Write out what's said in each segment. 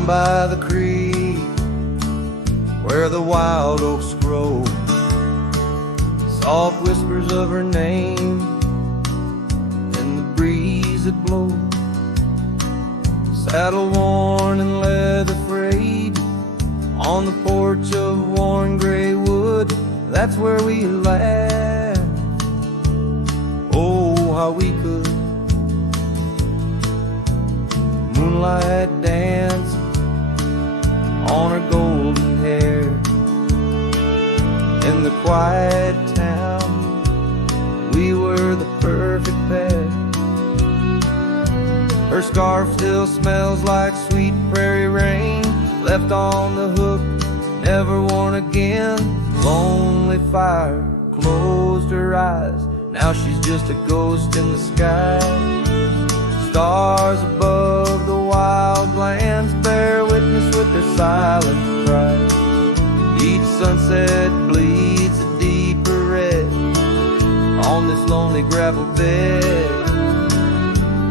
down by the creek where the wild oaks grow. Soft whispers of her name in the breeze that blows. Saddle worn and leather frayed on the porch of worn gray wood. That's where we laughed. Oh, how we could. Moonlight dance on her golden hair. In the quiet town, we were the perfect pair. Her scarf still smells like sweet prairie rain, left on the hook, never worn again. Lonely fire closed her eyes, now she's just a ghost in the sky. Stars above the wild lands bear witness with their silent cries. Each sunset bleeds a deeper red on this lonely gravel bed,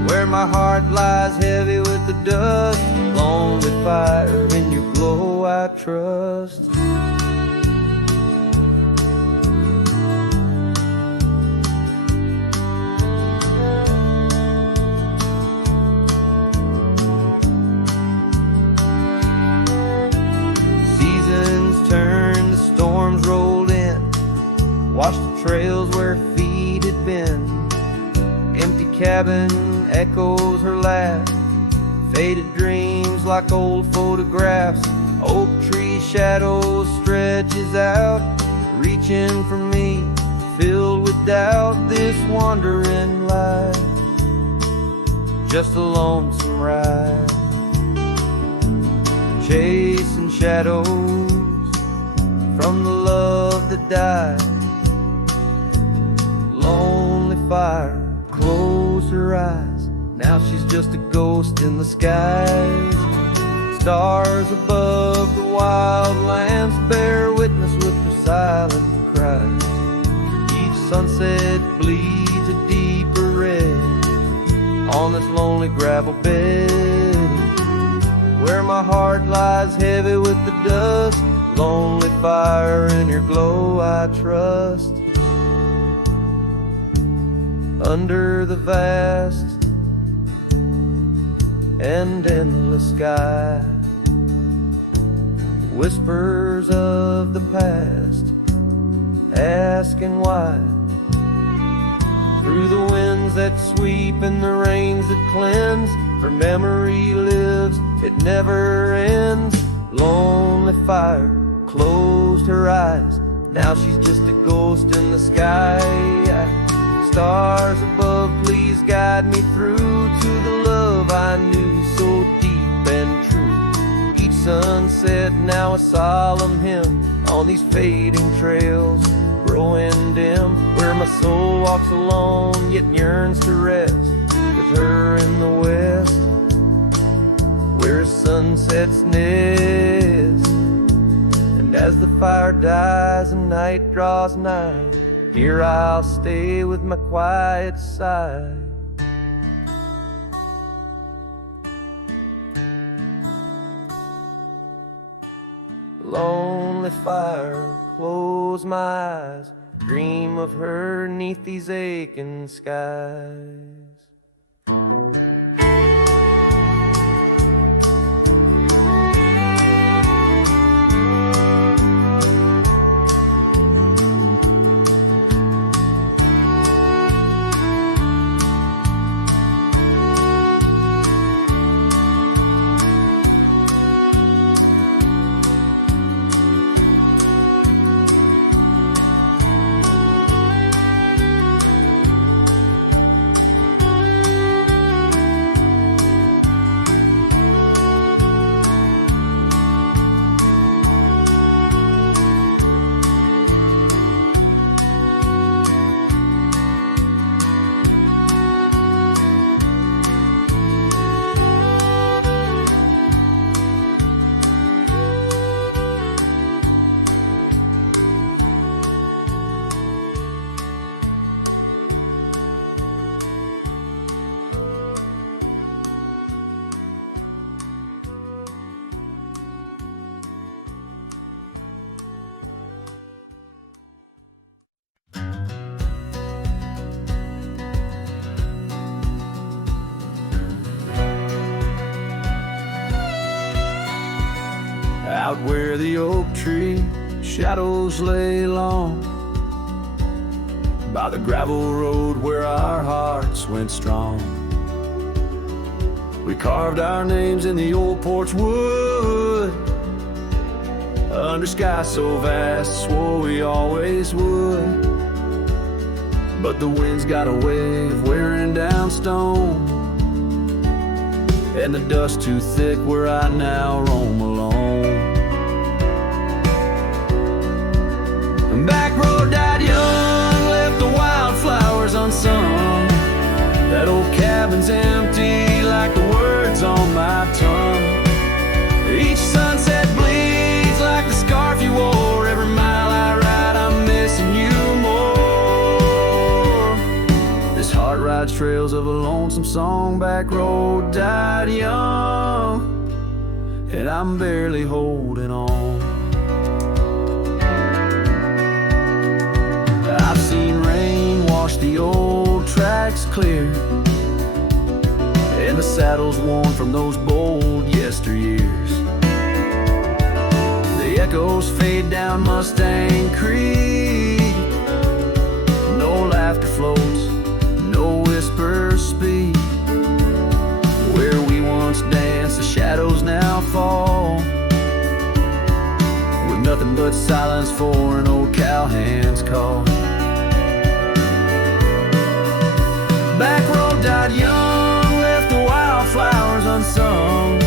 where my heart lies heavy with the dust. Lonely fire, in your glow I trust. Seasons turned, the storms rolled in, washed the trails where feet had been. Empty cabin echoes her laugh, faded dreams like old photographs. Oak tree shadows stretches out, reaching for me, filled with doubt. This wandering life, just a lonesome ride, chasing shadows from the love that died. Lonely fire closed her eyes, now she's just a ghost in the skies. Stars above the wild lands bear witness with their silent cries. Each sunset bleeds a deeper red on this lonely gravel bed, where my heart lies heavy with the dust. Lonely fire, in your glow I trust. Under the vast and endless sky, whispers of the past, asking why. Through the winds that sweep and the rains that cleanse, her memory lives, it never ends. Lonely fire closed her eyes, now she's just a ghost in the sky. Stars above, please guide me through to the love I knew so deep and true. Each sunset now a solemn hymn on these fading trails growing dim, where my soul walks alone yet yearns to rest with her in the west, where sunsets nest. And as the fire dies and night draws nigh, here I'll stay with my quiet sigh. Lonely fire, close my eyes, dream of her 'neath these aching skies. out where the oak tree shadows lay long, by the gravel road where our hearts went strong. We carved our names in the old porch wood, under sky so vast, swore we always would. But the wind's got a way of wearing down stone, and the dust too thick where I now roam alone. Backroad died young, left the wildflowers unsung. That old cabin's empty like the words on my tongue. Each sunset bleeds like the scarf you wore. Every mile I ride I'm missing you more. This heart rides trails of a lonesome song. Backroad died young, and I'm barely holding on. I've seen rain wash the old tracks clear, and the saddles worn from those bold yesteryears. The echoes fade down Mustang Creek. No laughter floats, no whispers speak. Where we once danced, the shadows now fall, with nothing but silence for an old cowhand's call. Backroad died young, left the wildflowers unsung.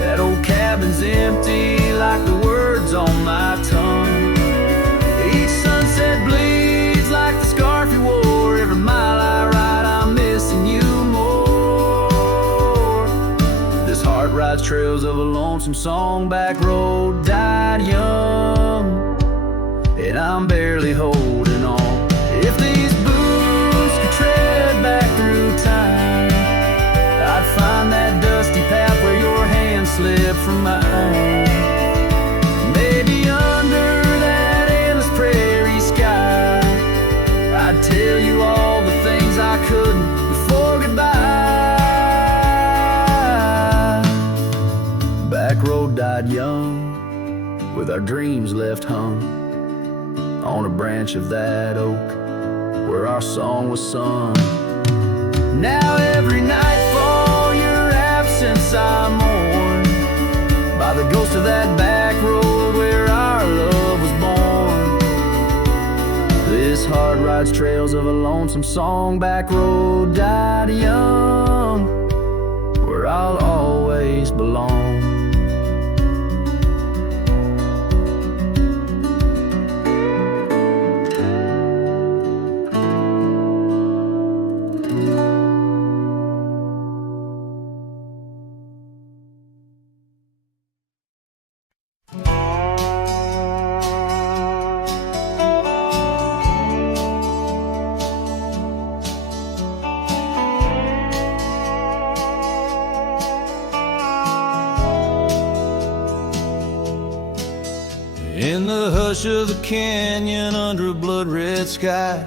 That old cabin's empty like the words on my tongue. Each sunset bleeds like the scarf you wore. Every mile I ride I'm missing you more. This heart rides trails of a lonesome song. Backroad died young, and I'm barely holding on. If these boots could tread back through time, I'd find that dusty path where your hand slipped from mine. Maybe under that endless prairie sky, I'd tell you all the things I couldn't before goodbye. Backroad died young, with our dreams left hung on a branch of that oak where our song was sung. Now every nightfall your absence I mourn, by the ghost of that back road where our love was born. This heart rides trails of a lonesome song. Backroad died young, where I'll always belong. In the hush of the canyon under a blood-red sky,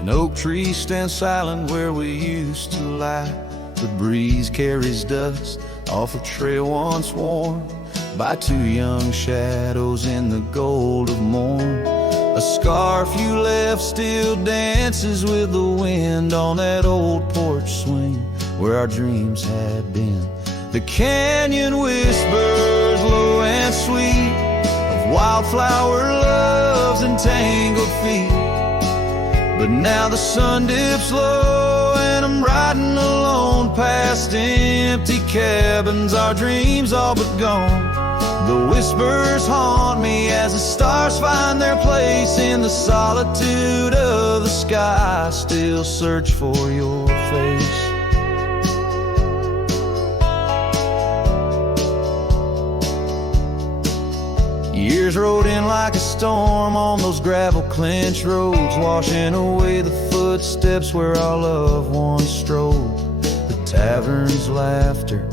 an oak tree stands silent where we used to lie. The breeze carries dust off a trail once worn by two young shadows in the gold of morn. A scarf you left still dances with the wind on that old porch swing where our dreams had been. The canyon whispers low and sweet of wildflower loves and tangled feet. But now the sun dips low and I'm riding alone past empty cabins, our dreams all but gone. The whispers haunt me as the stars find their place in the solitude of the sky. I still search for your face. Years rode in like a storm on those gravel clenched roads, washing away the footsteps where our loved ones strolled. The tavern's laughter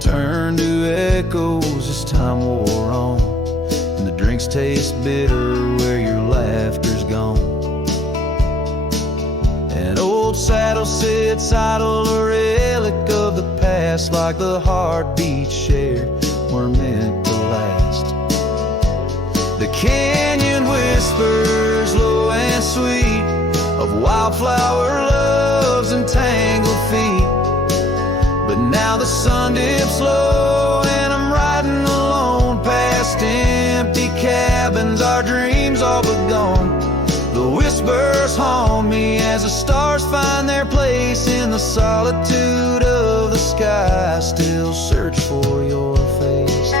turned to echoes as time wore on, and the drinks taste bitter where your laughter's gone. An old saddle sits idle, a relic of the past, like the heartbeat shared were meant to last. canyon whispers low and sweet of wildflower loves and tangled feet. But now the sun dips low and I'm riding alone past empty cabins, our dreams all but gone. The whispers haunt me as the stars find their place in the solitude of the sky. I still search for your face.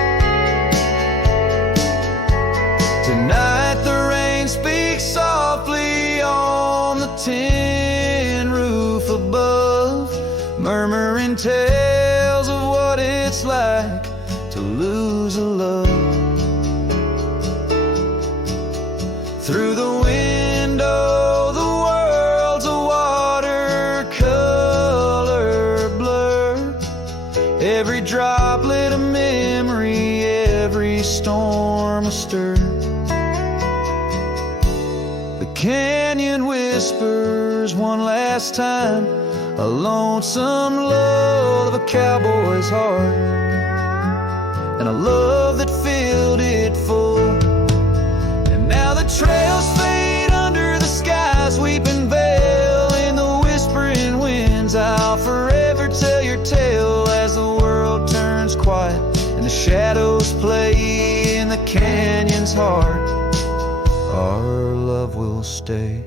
Tonight the rain speaks softly on the tin roof above, murmuring tales of what it's like to lose a love. Through the window, the world's a watercolor blur. Every droplet a memory, every storm a stir. The canyon whispers one last time, a lonesome lull of a cowboy's heart, and a love that filled it full. And now the trails fade under the sky's weeping veil. In the whispering winds, I'll forever tell your tale as the world turns quiet and the shadows play in the canyon's heart. Our love will stay.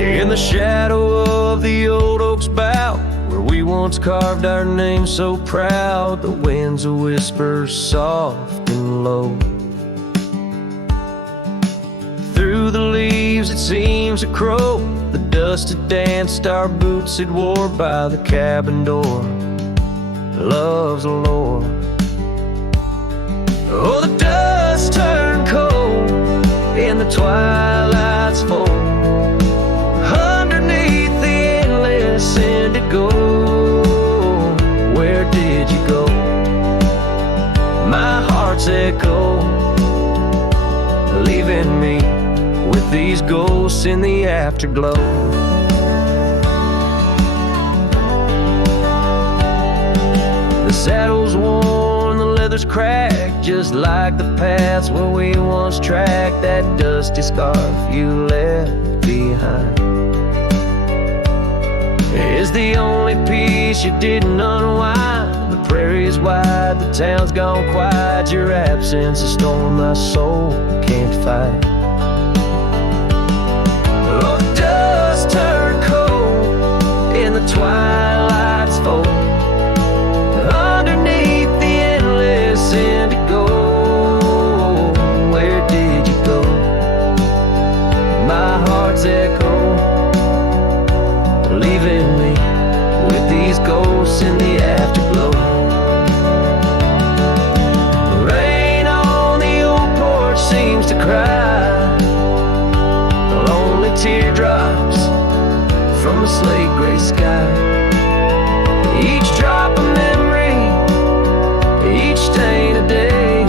In the shadow of the old oak's bough, where we once carved our name so proud, the winds a whisper soft and low. Through the leaves it seems a crow, the dust had danced our boots had wore by the cabin door. Love's a lore. Oh, the dust turned cold in the twilight's fold. Underneath the endless indigo, where did you go? My heart's echo, leaving me with these ghosts in the afterglow. The saddle's worn, the leather's cracked, just like the paths where we once tracked. That dusty scarf you left behind is the only piece you didn't unwind. The prairie's wide, the town's gone quiet. Your absence, a storm my soul can't fight. Oh, the dust turned cold in the twilight's fold. Underneath the endless indigo, where did you go? My heart's echo, leaving me with these ghosts in the afterglow. Rain on the old porch seems to cry, lonely teardrops from the slate gray sky. Each drop a memory, each stain a day,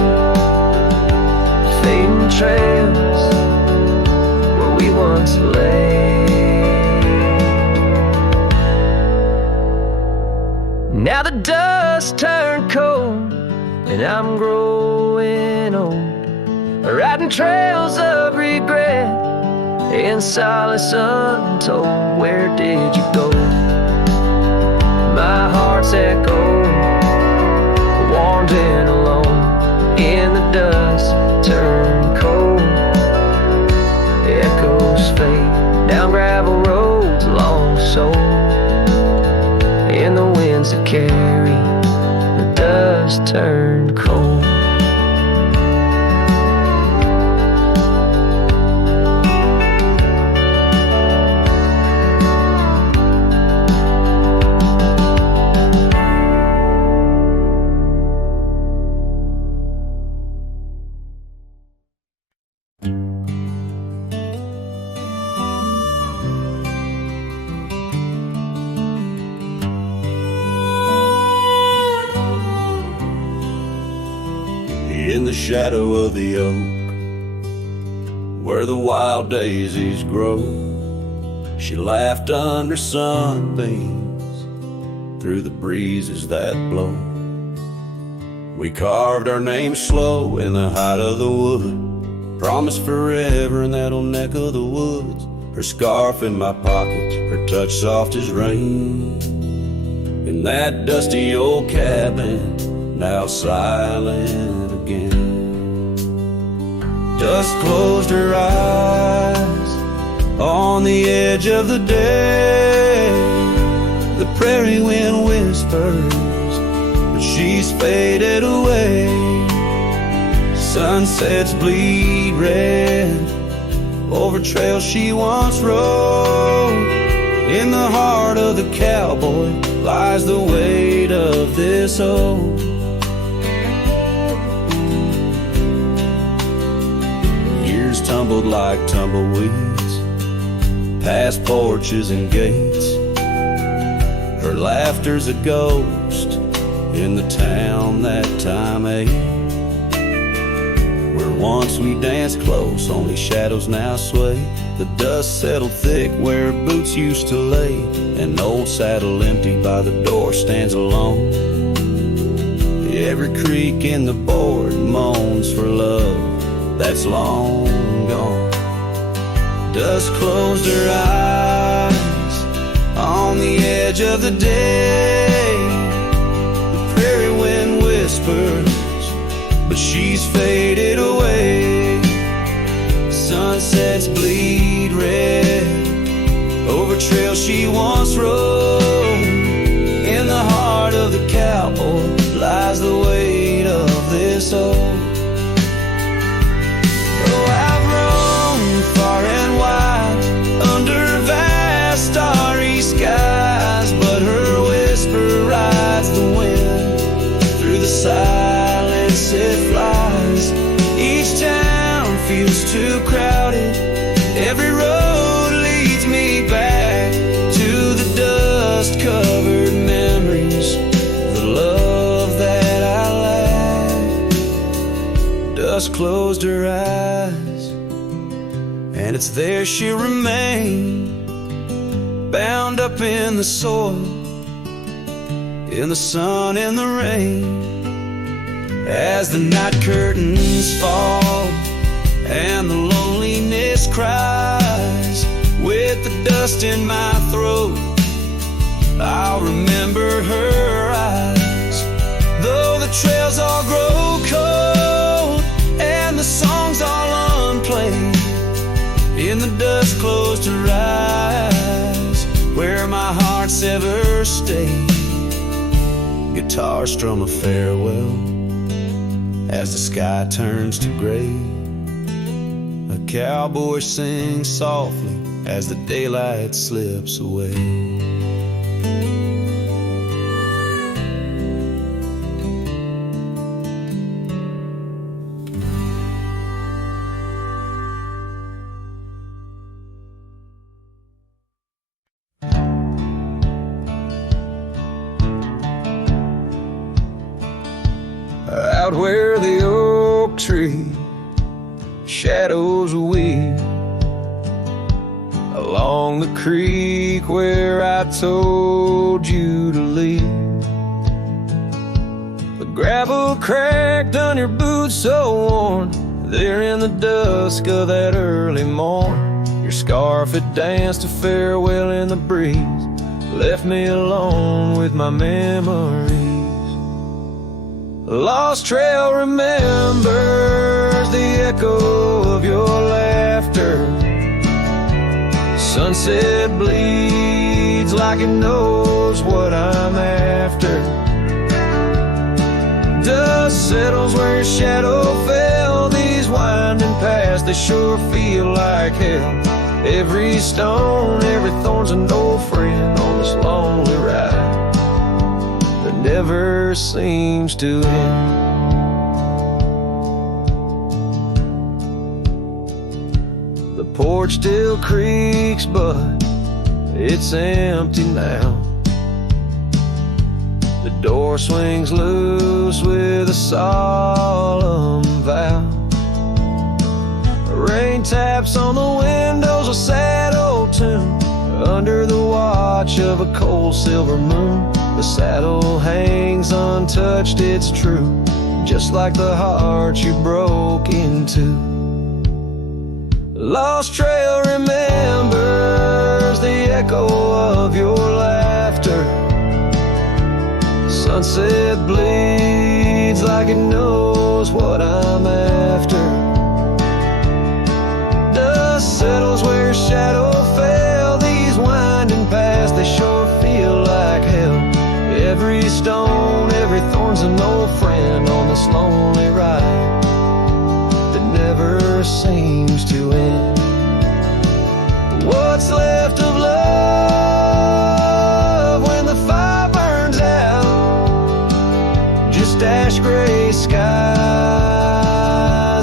fading trails where we once lay. Now the dust turned cold and I'm growing old, riding trails of regret in solace untold. Where did you go? My heart's echo, wandering alone in the dust turned cold. Echoes fade down gravel roads long so, in the winds that carry the dust turned cold. in the shadow of the oak, where the wild daisies grow. She laughed under sunbeams through the breezes that blow. We carved our names slow in the height of the wood, promised forever in that old neck of the woods. Her scarf in my pocket, her touch soft as rain, in that dusty old cabin, now silent again. Dusk closed her eyes on the edge of the day. The prairie wind whispers, but she's faded away. Sunsets bleed red over trails she once rode. In the heart of the cowboy lies the weight of this old. Years tumbled like tumbleweeds past porches and gates. Her laughter's a ghost in the town that time ate, where once we danced close, only shadows now sway. The dust settled thick where boots used to lay. An old saddle empty by the door stands alone. Every creak in the board moans for love that's long gone. Dust closed her eyes on the edge of the day. The prairie wind whispers, but she's faded away. Sunsets bleed red over trails she once rode. In the heart of the cowboy lies the weight of this old. Oh, I've roamed far and wide under vast starry skies, but her whisper rides the wind through the silence it flies. Each town feels too crowded, every road leads me back to the dust-covered memories, the love that I lack. Dust closed her eyes, and it's there she'll remain, bound up in the soil, in the sun and the rain. As the night curtains fall and the loneliness cries, with the dust in my throat, I'll remember her eyes. Though the trails all grow cold and the songs all unplayed, in the dust closed her eyes, where my heart's ever stayed. Guitar strum a farewell as the sky turns to gray. A cowboy sings softly as the daylight slips away. Out where the oak tree shadows weave, along the creek where I told you to leave. The gravel cracked on your boots so worn, there in the dusk of that early morn. Your scarf had danced a farewell in the breeze, left me alone with my memories. The lost trail remembers the echo of your laughter. Sunset bleeds like it knows what I'm after. Dust settles where your shadow fell. These winding paths, they sure feel like hell. Every stone, every thorn's an old friend on this lonely ride that never seems to end. The porch still creaks, but it's empty now. The door swings loose with a solemn taps on the windows, a sad old tune. Under the watch of a cold silver moon, the saddle hangs untouched, it's true, just like the heart you broke into. Lost trail remembers the echo of your laughter. Sunset bleeds like it knows what I'm after. Dust settles where your shadow fell. These winding paths, they sure feel like hell. Every stone, every thorn's an old friend on this lonely ride that never seems to end. What's left of love when the fire burns out? Just ash gray skies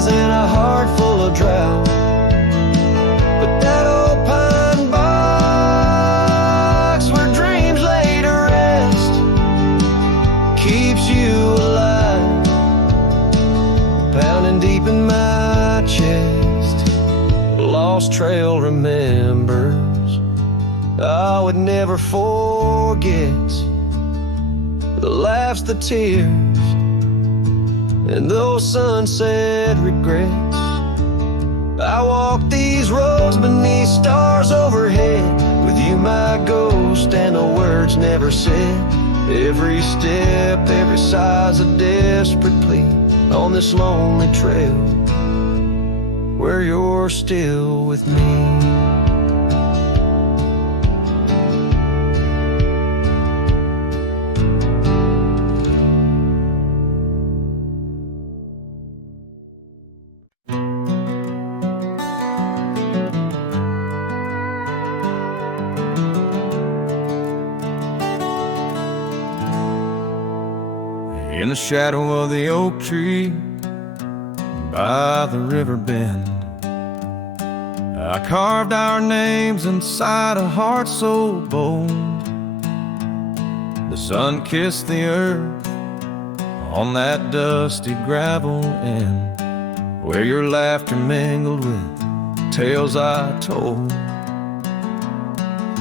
and a heart full of drought. But that old pine box where dreams lay to rest keeps you alive, pounding deep in my chest. Lost trail remembers, I would never forget the laughs, the tears, and those sunset regrets. I walk these roads beneath stars overhead, with you my ghost and the words never said. Every step, every sigh's a desperate plea on this lonely trail where you're still with me. In the shadow of the oak tree by the river bend, I carved our names inside a heart so bold. The sun kissed the earth on that dusty gravel end, where your laughter mingled with tales I told.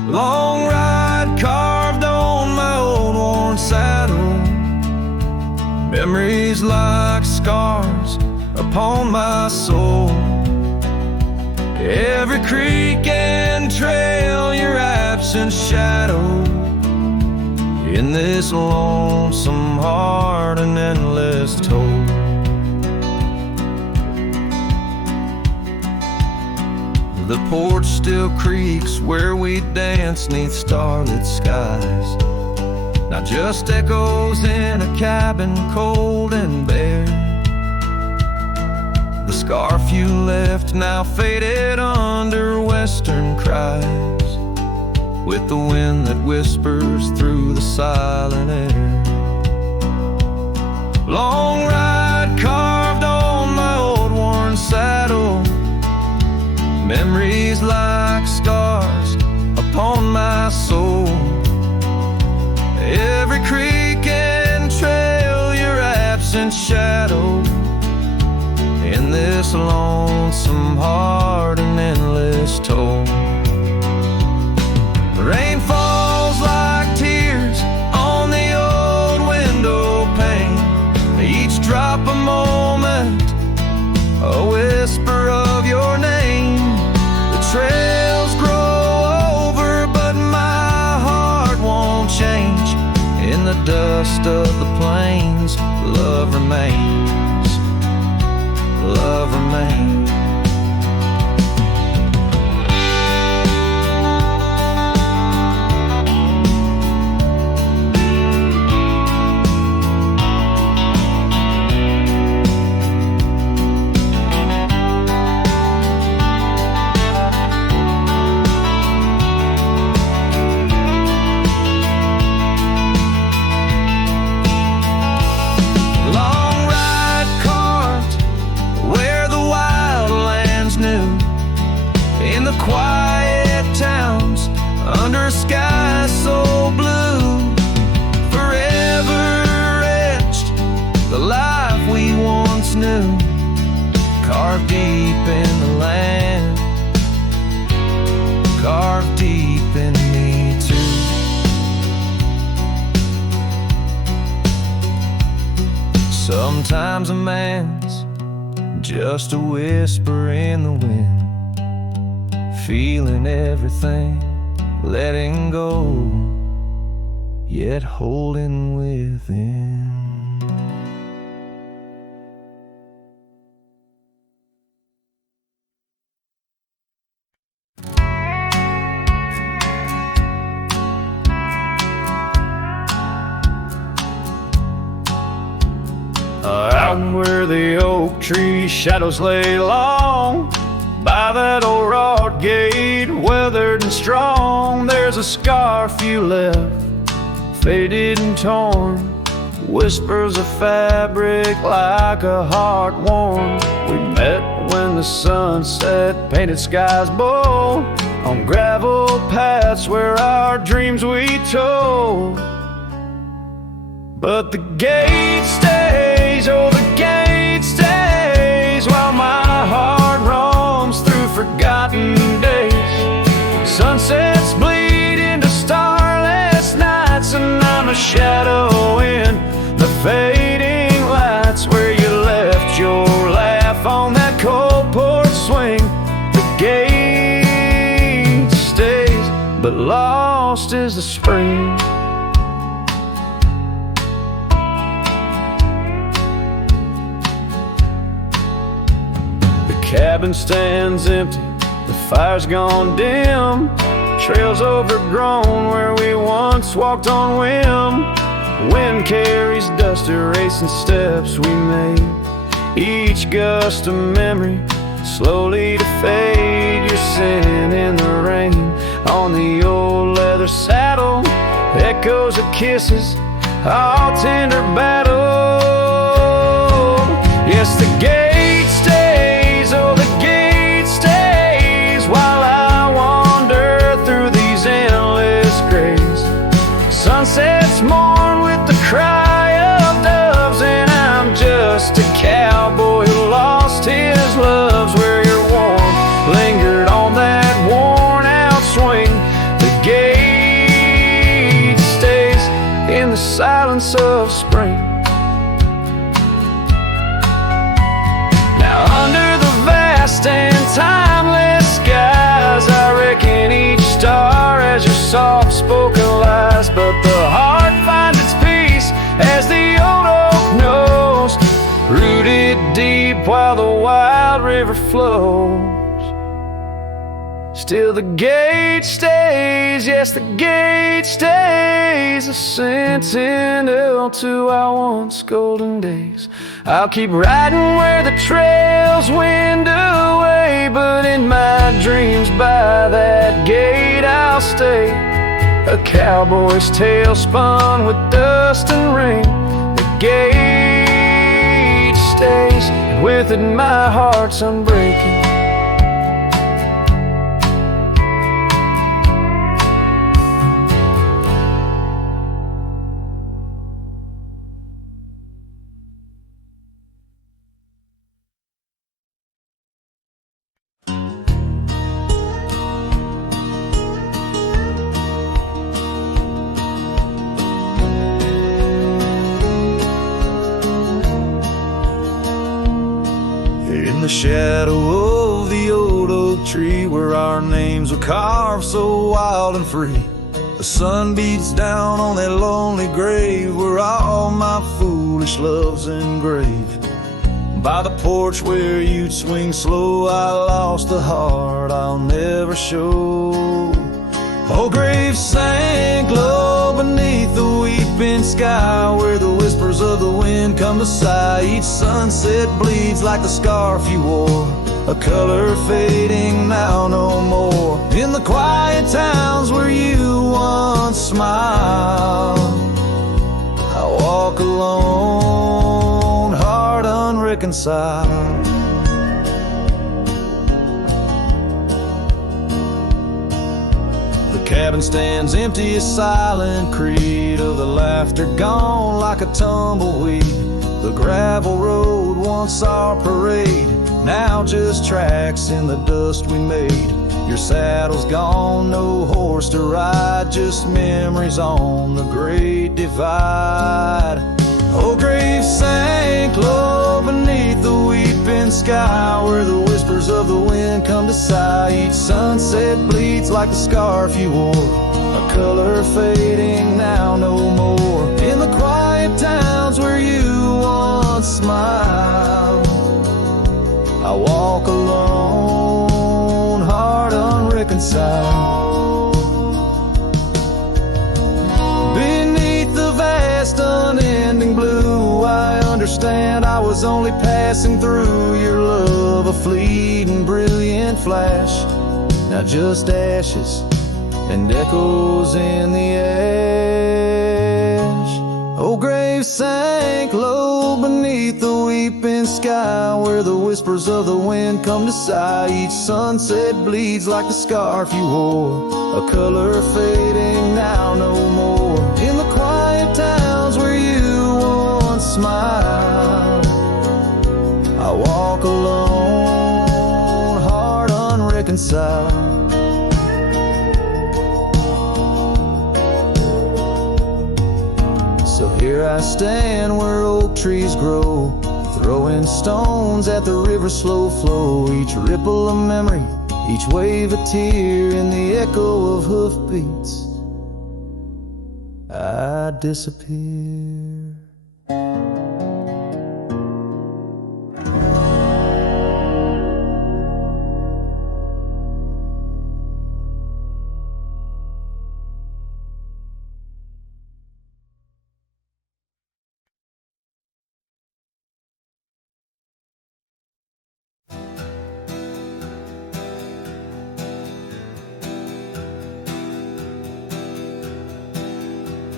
Long ride carved on my old worn saddle, memories like scars upon my soul. Every creek and trail, your absent shadow in this lonesome heart, an endless toll. The porch still creaks where we dance 'neath starlit skies, now just echoes in a cabin cold and bare. The scarf you left now faded under western cries, with the wind that whispers through the silent air. Long ride carved on my old worn saddle, memories like scars upon my soul. Every creek and trail, your absent shadow in this lonesome heart, an endless toll. Rain falls like tears on the old window pane, each drop a moment, a whisper of your name. The trails grow over, but my heart won't change. In the dust of the plains, love remains, love remains. Quiet towns under skies so blue, forever etched the life we once knew, carved deep in the land carved deep in me too. Sometimes a man's just a whisper in the wind, feeling everything, letting go, yet holding within. Out where the oak tree shadows lay long, by that old rod gate, weathered and strong, there's a scarf you left, faded and torn, whispers of fabric like a heart worn. We met when the sun set, painted skies bold, on gravel paths where our dreams we told. But the gate stays, oh the gate stays, while my heart roams through forgotten days. Sunsets bleed into starless nights, and I'm a shadow in the fading lights, where you left your laugh on that cold porch swing. The gate stays, but lost is the spring. Cabin stands empty, the fire's gone dim, trails overgrown where we once walked on whim. Wind carries dust, erasing steps we made, each gust of memory slowly to fade. Your scent in the rain on the old leather saddle, echoes of kisses, all tender battle. Yes, the gate stays, oh the gate stays, while I wander through these endless grays. Sunsets mourn with the cry of doves, and I'm just a cowboy who lost his loves, where your warmth lingered on that worn out swing. The gate stays in the silence of spring. And timeless skies, I reckon each star has your soft-spoken lies, but the heart finds its peace as the old oak knows, rooted deep while the wild river flows. Still the gate stays, yes the gate stays, a sentinel to our once golden days. I'll keep riding where the trails wind away, but in my dreams by that gate I'll stay. A cowboy's tale spun with dust and rain. The gate stays, and with it my heart's unbreaking. In the shadow of the old oak tree, where our names were carved so wild and free, the sun beats down on that lonely grave where all my foolish love's engraved. By the porch where you'd swing slow, I lost the heart I'll never show. Oh, grave sank low beneath the weeping sky, where the whispers of the wind come to sigh. Each sunset bleeds like the scarf you wore, a color fading now no more. In the quiet towns where you once smiled, I walk alone, heart unreconciled. The cabin stands empty, a silent creed of the laughter gone like a tumbleweed. The gravel road, once our parade, now just tracks in the dust we made. Your saddle's gone, no horse to ride, just memories on the Great Divide. Old graves sank low beneath the weeping sky, where the whispers of the wind come to sigh. Each sunset bleeds like the scarf you wore, a color fading now no more. In the quiet towns where you once smiled, I walk alone, heart unreconciled. Beneath the vast unending blue, I understand I was only passing through. Your love a fleeting brilliant flash, now just ashes and echoes in the ash. Oh, graves sank low beneath the weeping sky, where the whispers of the wind come to sigh. Each sunset bleeds like the scarf you wore, a color fading now no more. In the quiet towns where you once smiled, I walk alone, heart unreconciled. So here I stand where oak trees grow, throwing stones at the river's slow flow. Each ripple a memory, each wave a tear, in the echo of hoofbeats I disappear.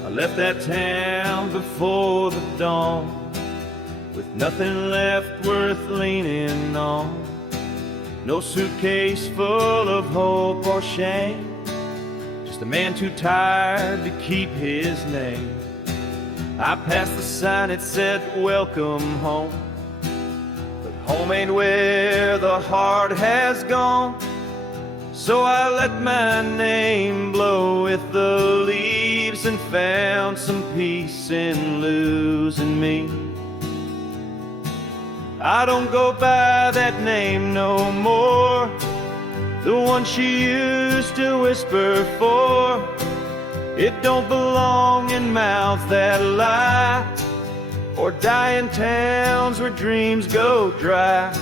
I left that town before the dawn, with nothing left worth leaning on. No suitcase full of hope or shame, just a man too tired to keep his name. I passed the sign that said welcome home, but home ain't where the heart has gone. So I let my name blow with the leaves and found some peace in losing me. I don't go by that name no more, the one she used to whisper for. It don't belong in mouths that lie, or die in towns where dreams go dry.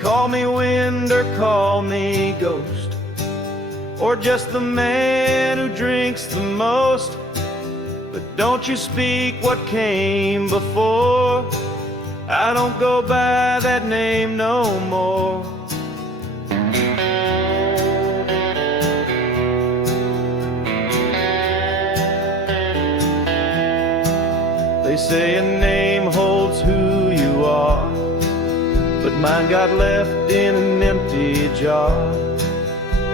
Call me wind or call me ghost, or just the man who drinks the most. But don't you speak what came before. I don't go by that name no more. They say a name holds who you are, but mine got left in an empty jar.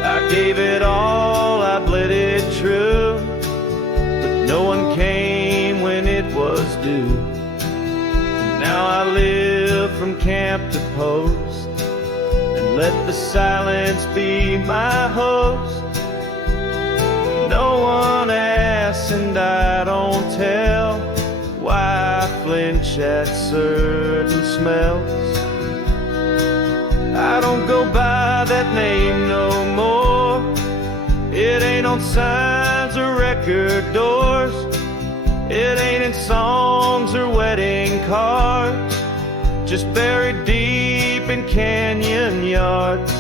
I gave it all, I bled it true, but no one came when it was due. Now I live from camp to post, and let the silence be my host. No one asks and I don't tell why I flinch at certain smells. I don't go by that name no more. It ain't on signs or record doors. It ain't in songs or wedding cards, just buried deep in canyon yards.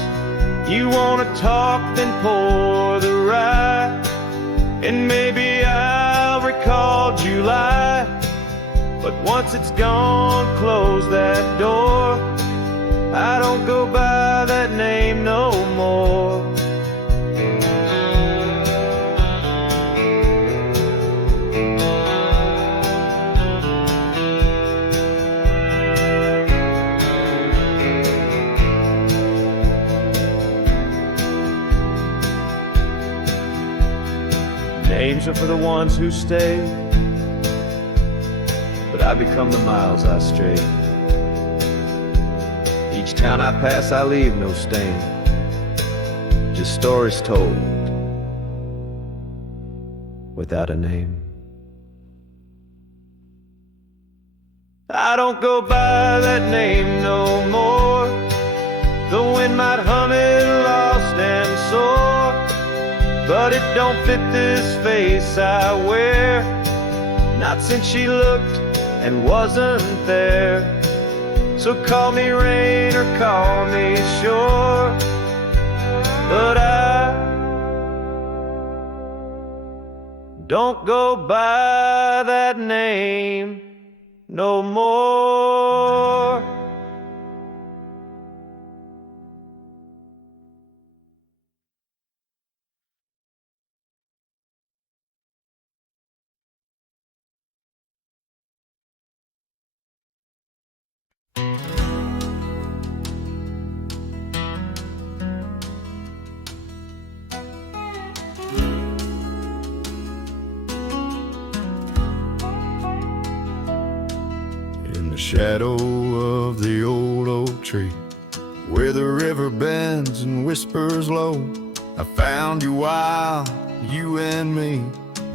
You wanna talk, then pour the rye, and maybe I'll recall July. But once it's gone, close that door. I don't go by that name no more. Names are for the ones who stay, but I become the miles I stray. Each town I pass, I leave no stain, just stories told without a name. I don't go by that name no more. The wind might hum it lost and sore, but it don't fit this face I wear. Not since she looked and wasn't there. So call me rain or call me shore, but I don't go by that name no more. Shadow of the old oak tree, where the river bends and whispers low, I found you wild, you and me,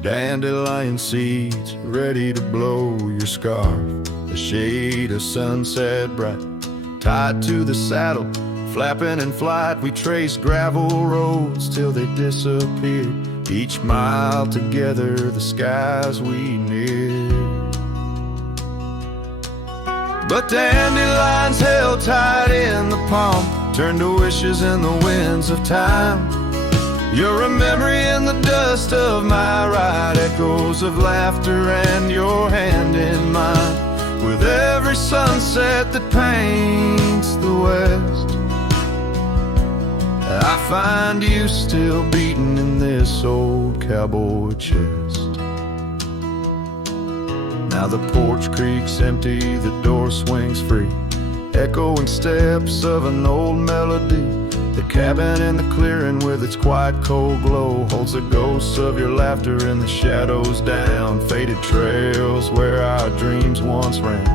dandelion seeds ready to blow. Your scarf, a shade of sunset bright, tied to the saddle, flapping in flight. We traced gravel roads till they disappeared, each mile together the skies we neared. But dandelions held tight in the palm turned to wishes in the winds of time. You're a memory in the dust of my ride, echoes of laughter and your hand in mine. With every sunset that paints the west, I find you still beating in this old cowboy chest. Now the porch creaks empty, the door swings free, echoing steps of an old melody. The cabin in the clearing with its quiet cold glow holds the ghosts of your laughter in the shadows down faded trails where our dreams once ran.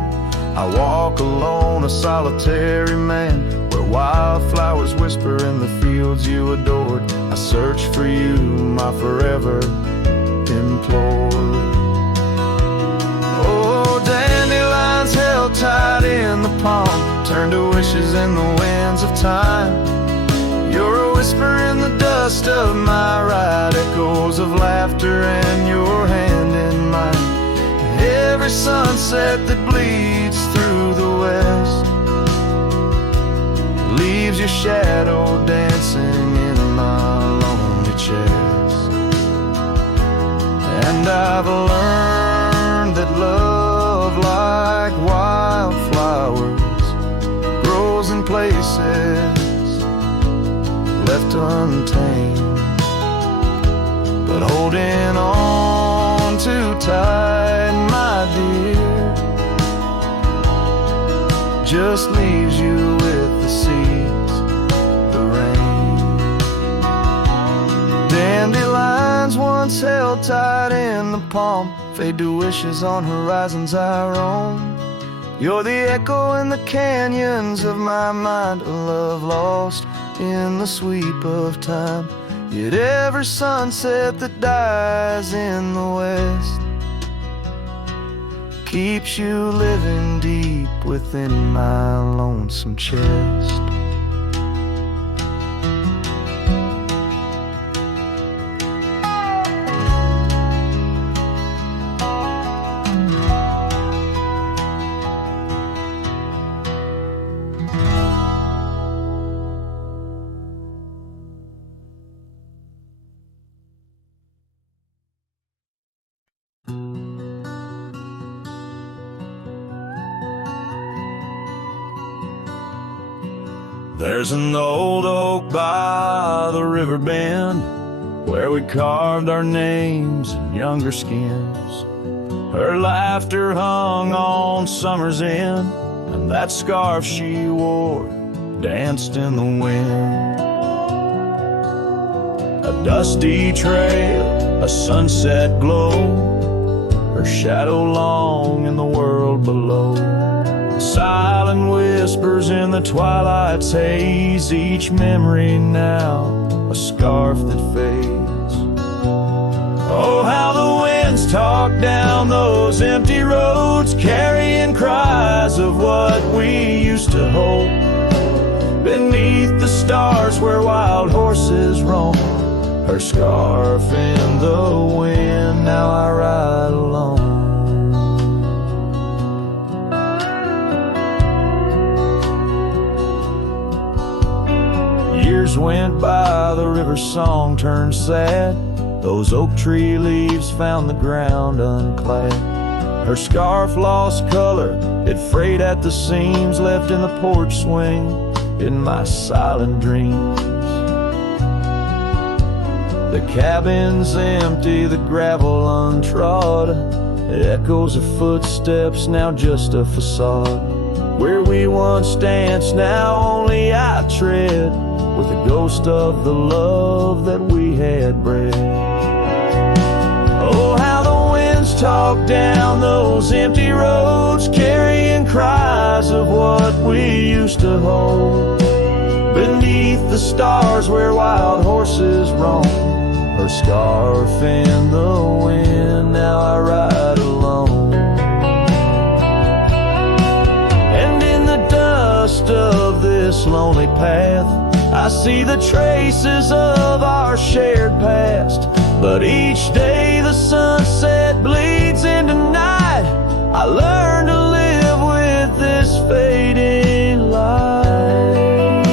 I walk alone, a solitary man, where wildflowers whisper in the fields you adored. I search for you, my forever implored. Dandelions held tight in the palm turned to wishes in the winds of time. You're a whisper in the dust of my ride, echoes of laughter and your hand in mine. Every sunset that bleeds through the west leaves your shadow dancing in my lonely chest. And I've learned that love, like wildflowers, grows in places left untamed. But holding on too tight, my dear, just leaves you with the seeds, the rain. Dandelions once held tight in the palm fade to wishes on horizons I roam. You're the echo in the canyons of my mind, a love lost in the sweep of time. Yet every sunset that dies in the west keeps you living deep within my lonesome chest. There's an old oak by the river bend where we carved our names in younger skins. Her laughter hung on summer's end, and that scarf she wore danced in the wind. A dusty trail, a sunset glow, her shadow long in the world below. Silent whispers in the twilight's haze, each memory now a scarf that fades. Oh, how the winds talk down those empty roads, carrying cries of what we used to hold. Beneath the stars where wild horses roam, her scarf in the wind, now I ride alone. Years went by, the river's song turned sad. Those oak tree leaves found the ground unclad. Her scarf lost color, it frayed at the seams, left in the porch swing in my silent dreams. The cabin's empty, the gravel untrod. It echoes of footsteps, now just a facade. Where we once danced, now only I tread, with the ghost of the love that we had bred. Oh, how the winds talk down those empty roads, carrying cries of what we used to hold. Beneath the stars where wild horses roam, her scarf in the wind, now I ride alone. And in the dust of this lonely path, I see the traces of our shared past. But each day the sunset bleeds into night, I learn to live with this fading light.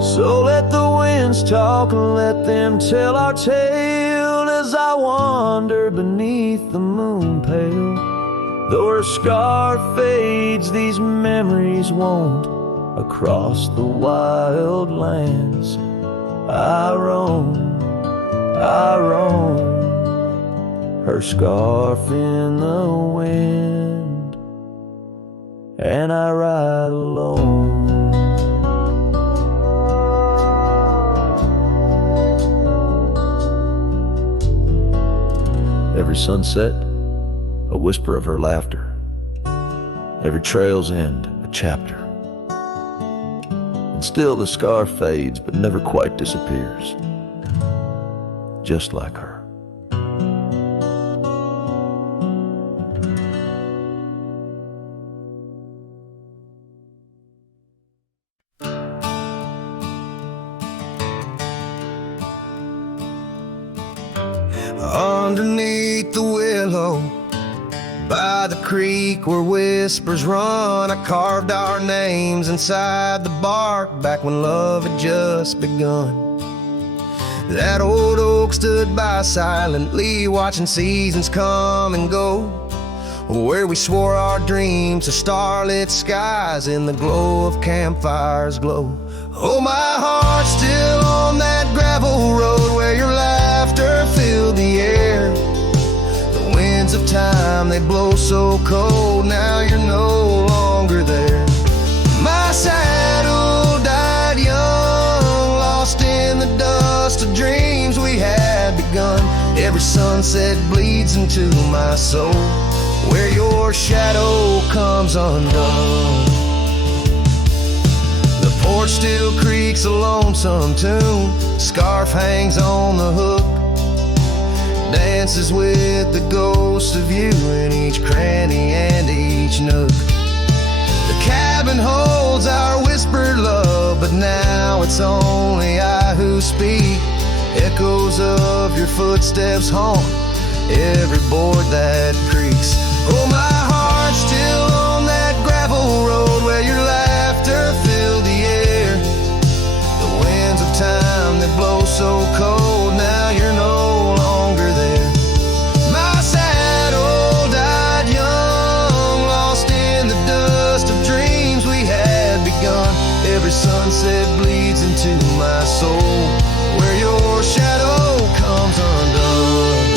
So let the winds talk and let them tell our tale, as I wander beneath the moon pale. Though her scarf fades, these memories won't. Across the wild lands I roam, her scarf in the wind, and I ride alone. Every sunset, a whisper of her laughter. Every trail's end, a chapter. And still the scar fades, but never quite disappears. Just like her. Underneath the willow, by the creek where whispers run, I carved our names inside the bark back when love had just begun. That old oak stood by silently, watching seasons come and go, where we swore our dreams to starlit skies in the glow of campfires glow. Oh, my heart's still on that gravel road where your laughter filled the air. The winds of time, they blow so cold, now you're no longer there. My saddle died young, lost in the dust of dreams we had begun. Every sunset bleeds into my soul, where your shadow comes undone. The porch still creaks a lonesome tune, scarf hangs on the hook, dances with the ghost of you in each cranny and each nook. The cabin holds our whispered love, but now it's only I who speak. Echoes of your footsteps haunt every board that creaks. Oh, my heart's still on that gravel road where your laughter filled the air. The winds of time that blow so cold, now you're no longer there. My saddle died young, lost in the dust of dreams we had begun. Every sunset bleeds into my soul, where your shadow comes undone.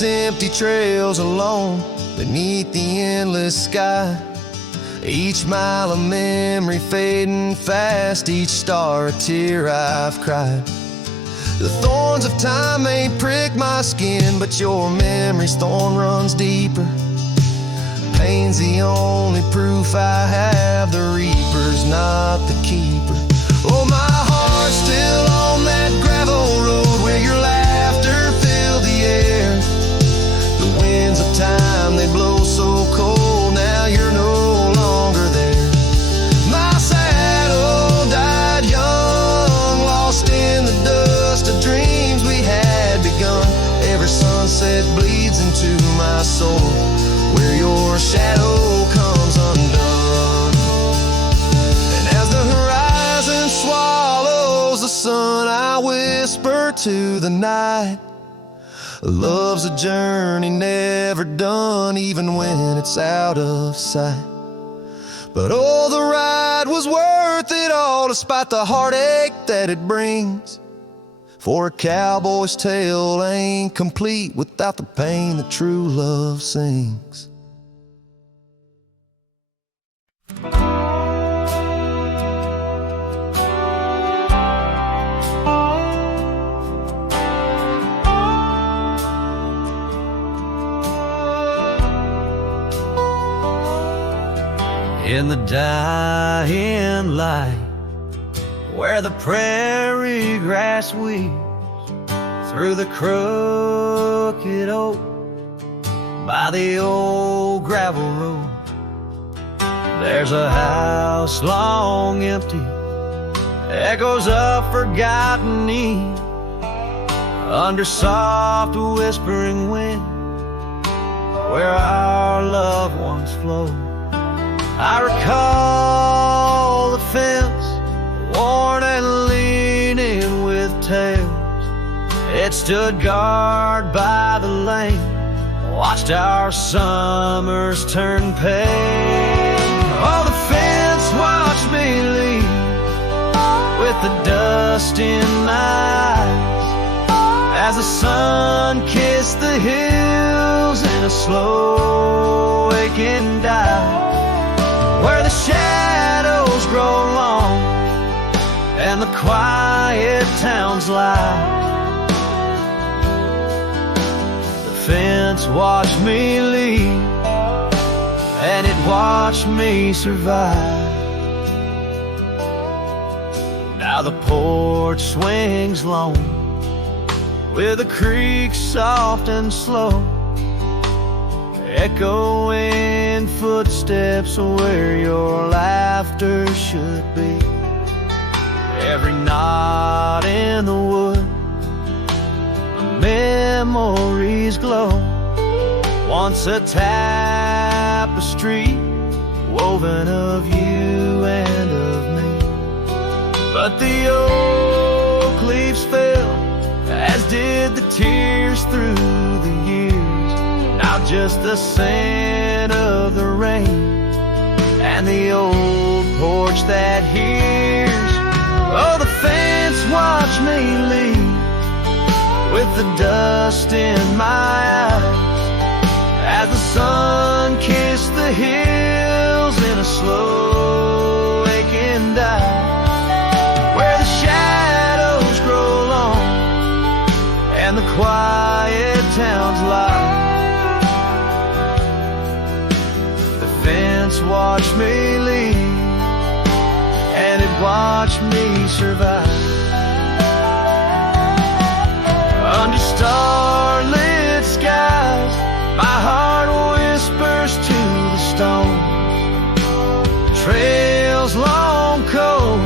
Empty trails alone beneath the endless sky. Each mile of memory fading fast, each star a tear I've cried. The thorns of time may prick my skin, but your memory's thorn runs deeper. Pain's the only proof I have, the reaper's not the keeper. Oh, my heart's still on that gravel road where your laughter filled the air. The winds of time, they blow so cold, now you're no longer there. My saddle died young, lost in the dust of dreams we had begun. Every sunset bleeds into my soul, where your shadow comes undone. And as the horizon swallows the sun, I whisper to the night, love's a journey never done, even when it's out of sight. But oh, the ride was worth it all, despite the heartache that it brings. For a cowboy's tale ain't complete without the pain that true love sings. In the dying light, where the prairie grass weaves through the crooked oak by the old gravel road, there's a house long empty, echoes of forgotten eve under soft whispering wind, where our loved ones flow. I recall the fence, worn and leaning with tails. It stood guard by the lane, watched our summers turn pale. Oh, the fence watched me leave with the dust in my eyes, as the sun kissed the hills in a slow waking dive, where the shadows grow long and the quiet towns lie. The fence watched me leave, and it watched me survive. Now the porch swings long, with a creak soft and slow, echoing footsteps where your laughter should be. Every knot in the wood, memories glow, once a tapestry woven of you and of me. But the oak leaves fell, as did the tears through the years. Now just the scent of the rain and the old porch that hears. Oh, the fence watched me leave with the dust in my eyes, as the sun kissed the hills in a slow waking dive, where the shadows grow long and the quiet towns lie. The fence watched me leave, and it watched me survive. Under starlit skies, my heart whispers to the stone. Trails long cold,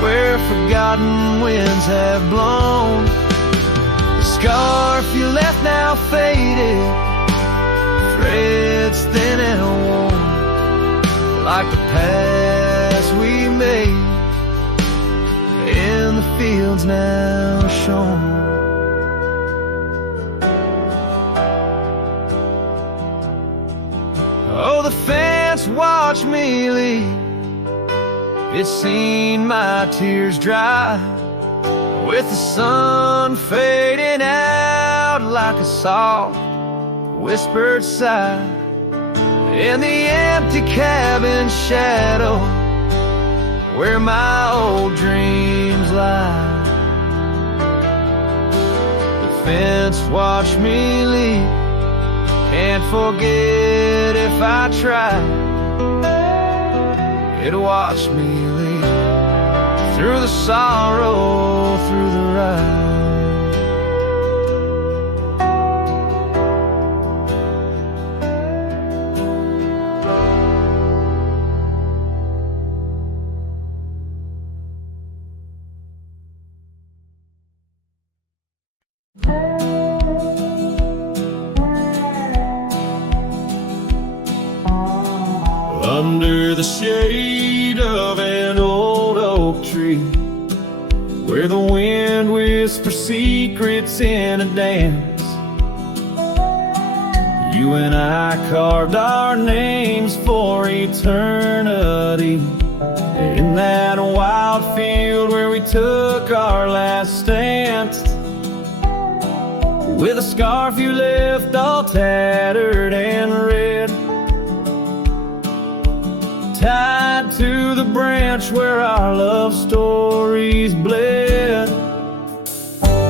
where forgotten winds have blown. The scarf you left now faded, threads thin and worn, like the paths we made in the fields now shown. Oh, the fence watched me leave, it's seen my tears dry, with the sun fading out like a soft whispered sigh. in the empty cabin shadow where my old dreams lie. The fence watched me leave, can't forget if I try. It watched me leave through the sorrow, through the ride. Under the shade of an old oak tree, where the wind whispers secrets in a dance, you and I carved our names for eternity. In that wild field where we took our last stance, with a scarf you left all tattered and red, tied to the branch where our love stories bled.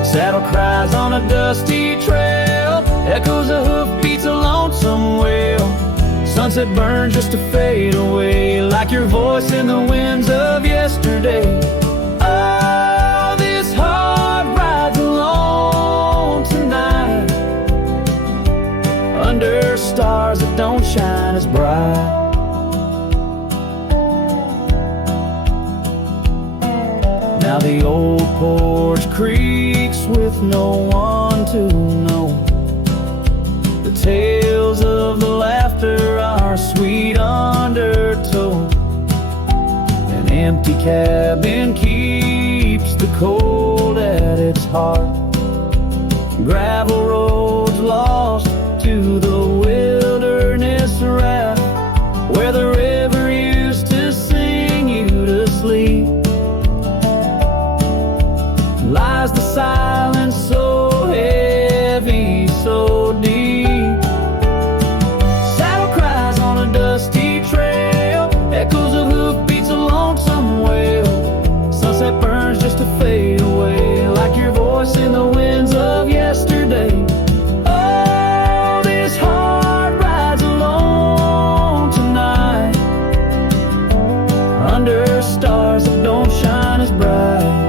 Saddle cries on a dusty trail, echoes of hoofbeats, a lonesome wail. Sunset burns just to fade away, like your voice in the winds of yesterday. Oh, this heart rides alone tonight, under stars that don't shine as bright. Now the old porch creaks with no one to know. The tales of the laughter are sweet undertow. An empty cabin keeps the cold at its heart. Gravel roads lost to the wilderness raft, where the river used to sing you to sleep. Lies the silence so heavy, so deep. Saddle cries on a dusty trail, echoes of hoofbeats, a lonesome wail. Sunset burns just to fade away, like your voice in the winds of yesterday. Oh, this heart rides alone tonight, under stars that don't shine as bright.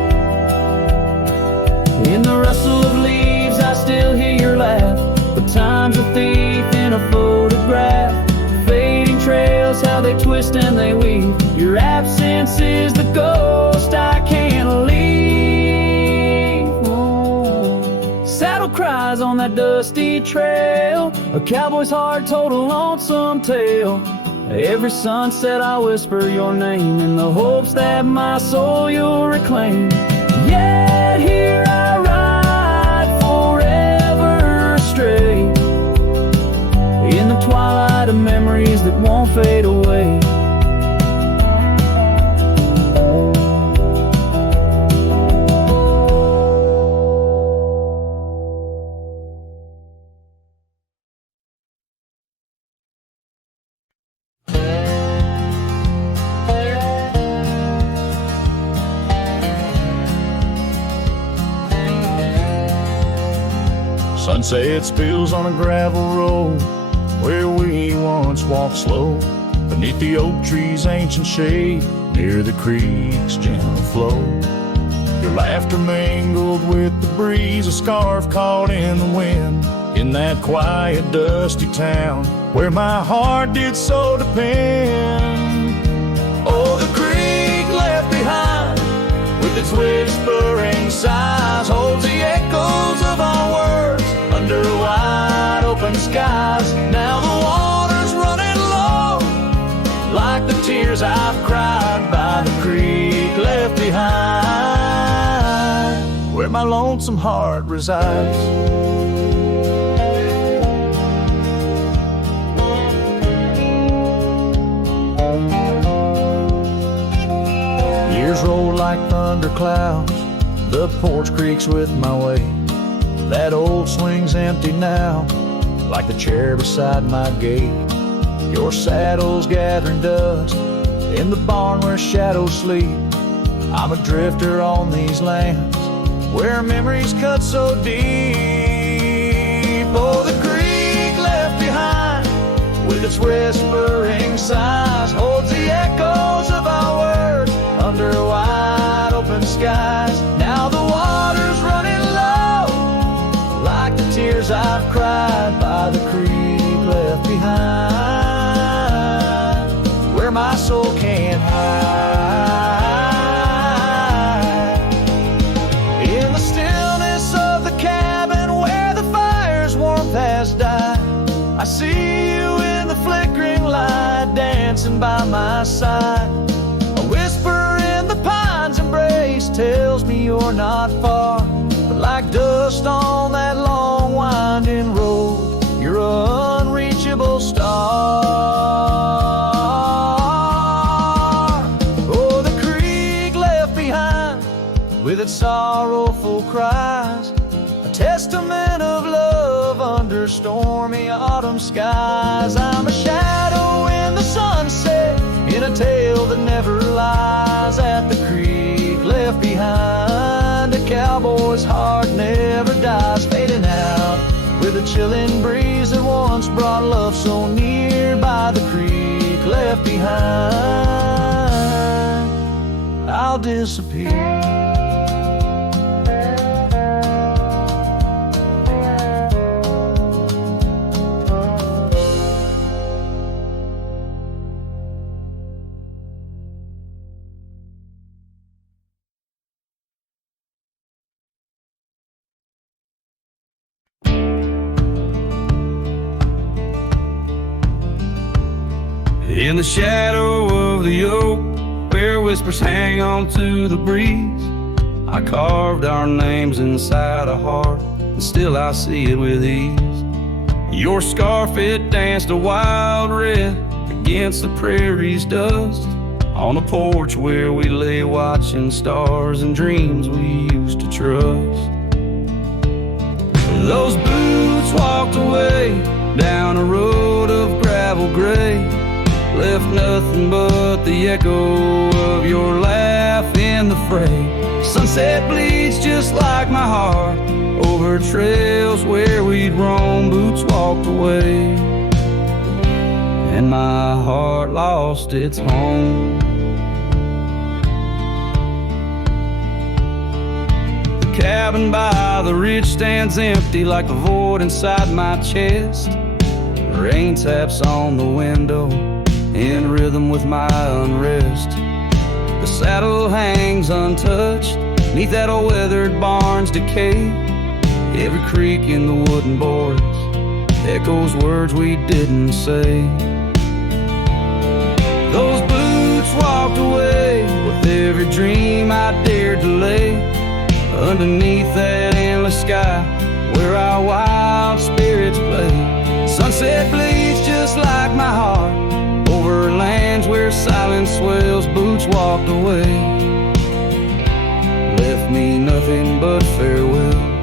In the rustle of leaves I still hear your laugh, but time's a thief in a photograph. Fading trails, how they twist and they weave. Your absence is the ghost I can't leave. Oh. Saddle cries on that dusty trail, a cowboy's heart told a lonesome tale. Every sunset I whisper your name, in the hopes that my soul you'll reclaim. Yet here I ride forever astray, in the twilight of memories that won't fade away. Sunset spills on a gravel road where we once walked slow, beneath the oak tree's ancient shade, near the creek's gentle flow. Your laughter mingled with the breeze, a scarf caught in the wind, in that quiet, dusty town where my heart did so depend. Oh, the creek left behind, with its whispering sighs, holds the echoes of our words under wide open skies. Now the water's running low, like the tears I've cried by the creek left behind, where my lonesome heart resides. Years roll like thunderclouds, the porch creaks with my way. That old swing's empty now, like the chair beside my gate. Your saddle's gathering dust in the barn where shadows sleep. I'm a drifter on these lands where memories cut so deep. Oh, the creek left behind with its whispering sighs holds the echoes of our words under wide open skies. Now the water's running low like the tears I've cried by the creek left behind, where my soul can't hide. In the stillness of the cabin where the fire's warmth has died, I see you in the flickering light dancing by my side. A whisper in the pine's embrace tells me you're not far, but like dust on that long winding road, you're an unreachable star. Oh, the creek left behind with its sorrowful cries, a testament of love under stormy autumn skies. I'm a shadow in the sunset, in a tale that never lies. At the creek left behind, a cowboy's heart never dies, fading out with a chilling breeze that once brought love so near. By the creek left behind, I'll disappear. In the shadow of the oak, where whispers hang on to the breeze, I carved our names inside a heart, and still I see it with ease. Your scarf, it danced a wild red against the prairie's dust, on a porch where we lay watching stars and dreams we used to trust. Those boots walked away down a road of gravel gray, left nothing but the echo of your laugh in the fray. Sunset bleeds just like my heart over trails where we'd roam. Boots walked away and my heart lost its home. The cabin by the ridge stands empty like the void inside my chest. Rain taps on the window in rhythm with my unrest. The saddle hangs untouched neath that old weathered barn's decay. Every creak in the wooden boards echoes words we didn't say. Those boots walked away with every dream I dared to lay underneath that endless sky where our wild spirits play. Sunset bleeds just like my heart over lands where silence swells. Boots walked away, left me nothing but farewell.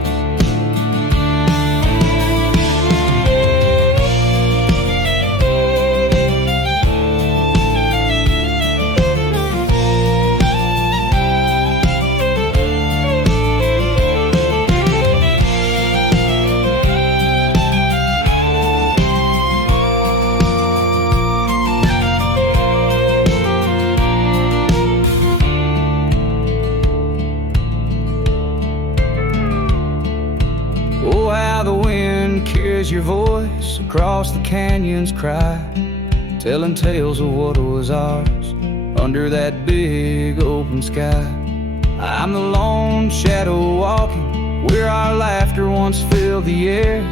Your voice across the canyon's cry, telling tales of what was ours under that big open sky. I'm the lone shadow walking where our laughter once filled the air,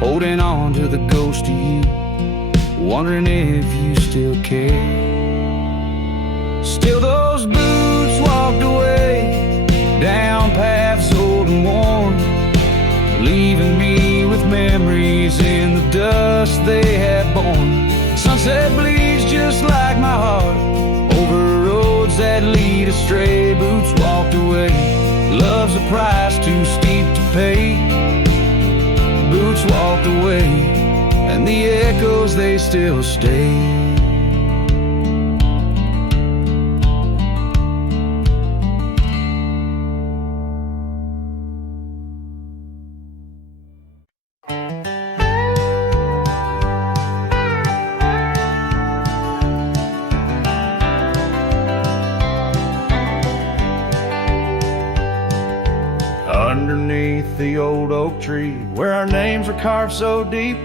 holding on to the ghost of you, wondering if you still care. Still those boots walked away down paths old and worn, leaving me with memories in the dust they had borne. Sunset bleeds just like my heart over roads that lead astray. Boots walked away, love's a price too steep to pay. Boots walked away, and and the echoes, they still stay. Underneath the old oak tree, where our names were carved so deep,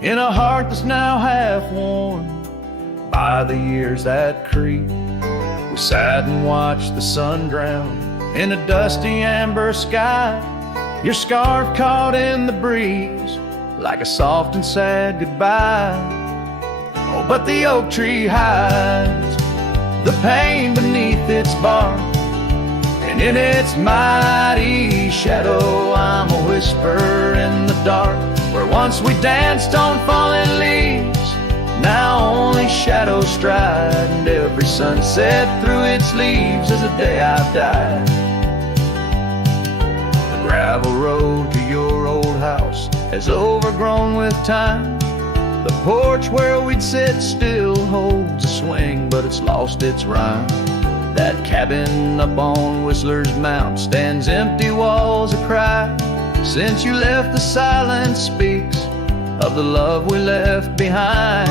in a heart that's now half worn by the years that creep, we sat and watched the sun drown in a dusty amber sky. Your scarf caught in the breeze like a soft and sad goodbye. Oh, but the oak tree hides the pain beneath its bark, and in its mighty shadow I'm a whisper in the dark. Where once we danced on falling leaves, now only shadows stride, and every sunset through its leaves is a day I've died. The gravel road to your old house has overgrown with time. The porch where we'd sit still holds a swing, but it's lost its rhyme. That cabin up on Whistler's Mount stands empty walls a cry. Since you left, the silence speaks of the love we left behind.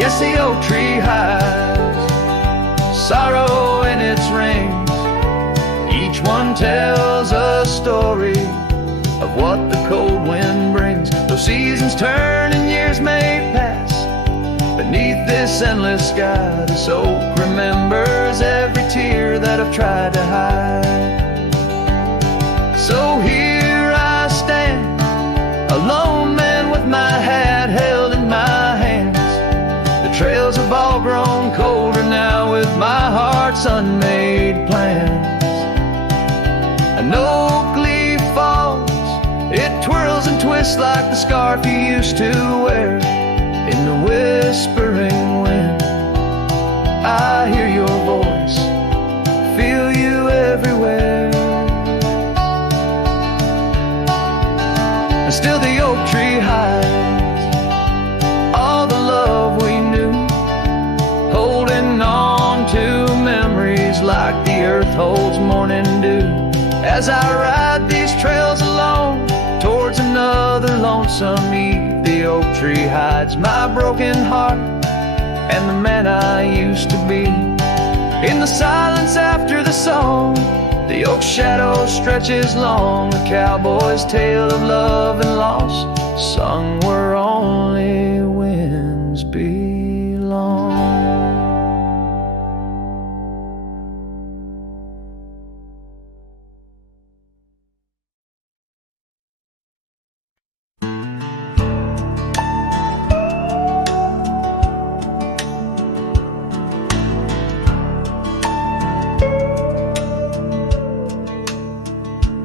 Yes, the oak tree hides sorrow in its rings. Each one tells a story of what the cold wind brings. Though seasons turn and years may pass, beneath this endless sky, this oak remembers every tear that I've tried to hide. So here I stand, a lone man with my hat held in my hands. The trails have all grown colder now with my heart's unmade plans. An oak leaf falls, it twirls and twists like the scarf you used to wear. In the whispering wind, I hear your voice, feel you everywhere. And still the oak tree hides all the love we knew, holding on to memories like the earth holds morning dew. As I ride these trails alone towards another lonesome eve, the oak tree hides my broken heart and the man I used to be. In the silence after the song, the oak shadow stretches long, a cowboy's tale of love and loss, sung where only winds belong.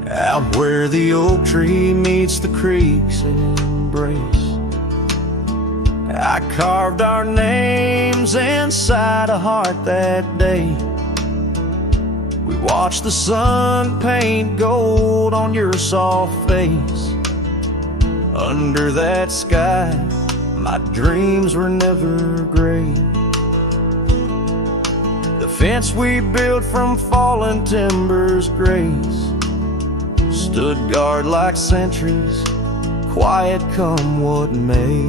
Out where the oak tree meets the creek's embrace, I carved our names inside a heart that day. We watched the sun paint gold on your soft face. Under that sky, my dreams were never gray. The fence we built from fallen timbers grace stood guard like sentries, quiet come what may.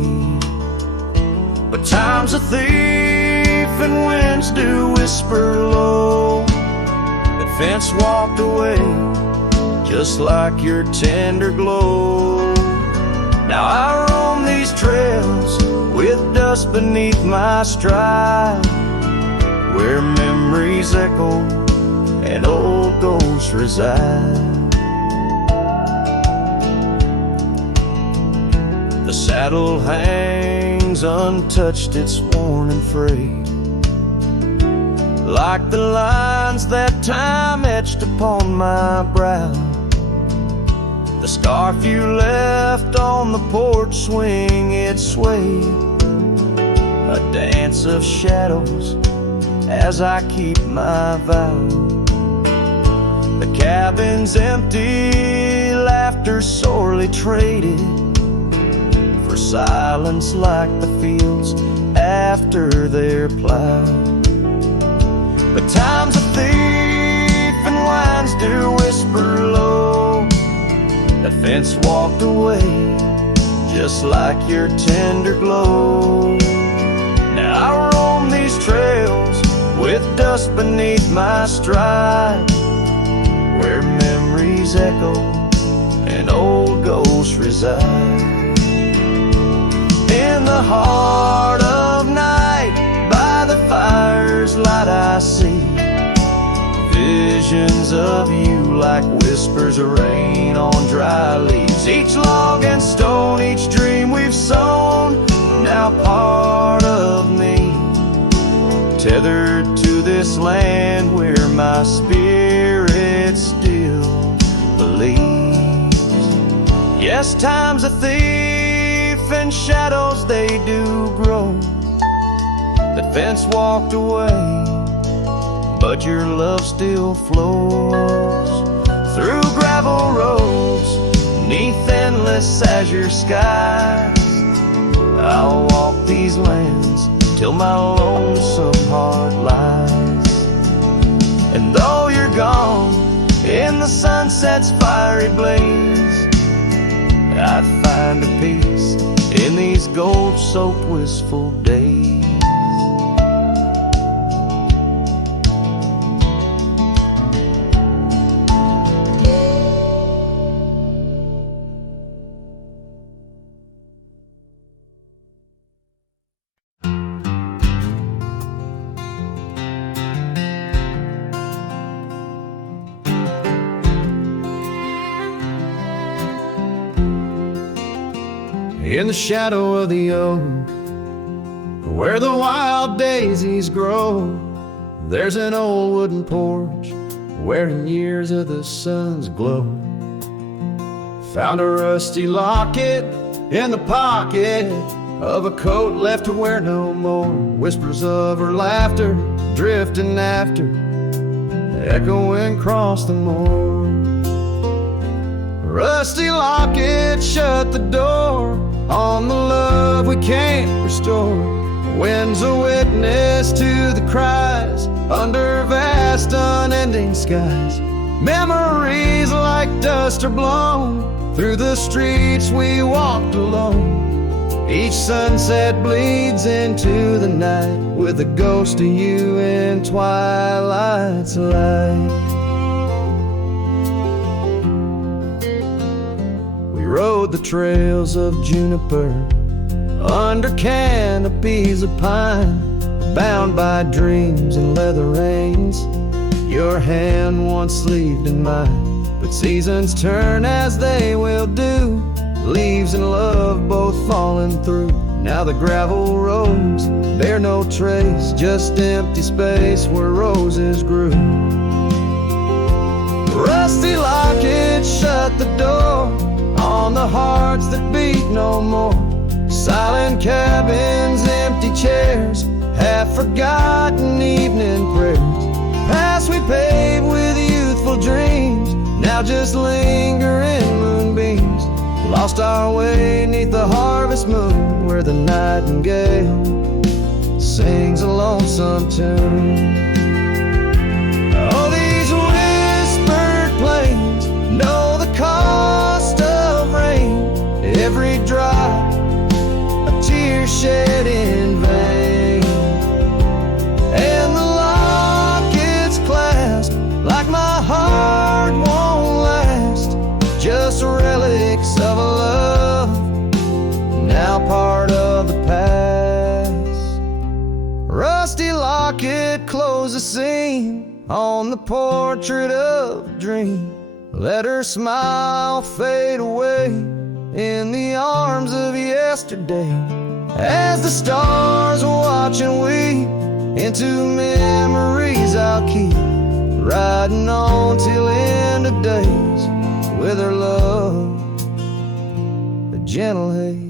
But time's a thief and winds do whisper low. That fence walked away just like your tender glow. Now I roam these trails with dust beneath my stride, where memories echo and old ghosts reside. The saddle hangs untouched, it's worn and frayed, like the lines that time etched upon my brow. The scarf you left on the porch swing, it swayed, a dance of shadows as I keep my vow. The cabin's empty, laughter sorely traded for silence like the fields after they're plowed. But time's a thief and winds do whisper low. That fence walked away just like your tender glow. Now I roam these trails with dust beneath my stride, where memories echo and old ghosts reside. In the heart of night, by the fire's light I see visions of you like whispers of rain on dry leaves. Each log and stone, each dream we've sown, now part of me, tethered to this land where my spirit still believes. Yes, time's a thief and shadows they do grow. That fence walked away, but your love still flows through gravel roads, neath endless azure skies. I'll walk these lands till my lonesome heart lies. And though you're gone in the sunset's fiery blaze, I find a peace in these gold-soaked wistful days. In the shadow of the oak, where the wild daisies grow, there's an old wooden porch wearing years of the sun's glow. Found a rusty locket in the pocket of a coat left to wear no more. Whispers of her laughter drifting after, echoing across the moor. Rusty locket shut the door on the love we can't restore. Wind's a witness to the cries under vast unending skies. Memories like dust are blown through the streets we walked alone. Each sunset bleeds into the night with a ghost of you in twilight's light. Rode the trails of juniper under canopies of pine, bound by dreams and leather reins. Your hand once sleeved in mine, but seasons turn as they will do. Leaves and love both falling through. Now the gravel roads bear no trace, just empty space where roses grew. Rusty locket shut the door on the hearts that beat no more. Silent cabins, empty chairs, half-forgotten evening prayers. Paths we paved with youthful dreams now just linger in moonbeams. Lost our way neath the harvest moon where the nightingale sings a lonesome tune. Oh, these whispered plains know the cost of rain. Every drop a tear shed in vain, and the locket's clasp like my heart won't last. Just relics of a love now part of the past. Rusty locket close the seam on the portrait of a dream. Let her smile fade away in the arms of yesterday, as the stars watch and weep into memories I'll keep, riding on till end of days with her love, a gentle haze.